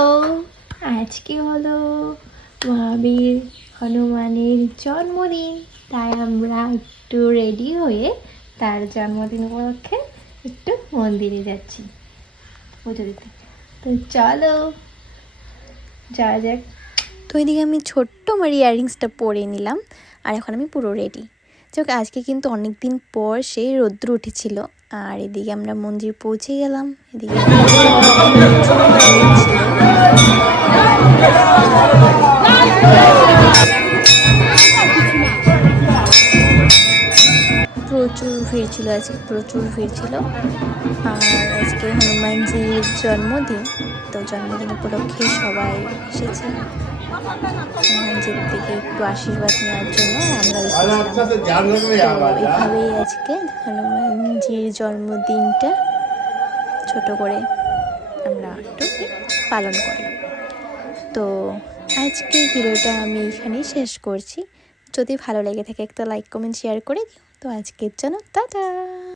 Hello, আজকে হলো মহাবীর হনুমানের জন্মদিন, তাই আমরা একটু রেডি হয়ে তার জন্মদিন উপলক্ষে একটু মন্দিরে যাচ্ছি পুজো দিতে। তো চলো যাওয়া যাক। তো এদিকে আমি ছোট্ট আমার ইয়াররিংসটা পরে নিলাম আর এখন আমি পুরো রেডি। যাক, আজকে কিন্তু অনেক দিন পর সেই রৌদ্র উঠেছিল। আর এদিকে আমরা মন্দির পৌঁছে গেলাম। এদিকে প্রচুর ভিড় ছিল, আজকে প্রচুর ভিড় ছিল। আর আজকে হনুমানজির জন্মদিন, তো জন্মদিন উপলক্ষে সবাই এসেছে হনুমানজির থেকে একটু আশীর্বাদ নেওয়ার জন্য। আমরা এভাবেই আজকে হনুমানজির জন্মদিনটা ছোট করে আমরা একটু পালন করলাম। তো আজকের ভিডিওটা আমি এখানেই শেষ করছি। যদি ভালো লেগে থাকে একটা লাইক কমেন্ট শেয়ার করে দিও। তো আজকের জন্য টাটা।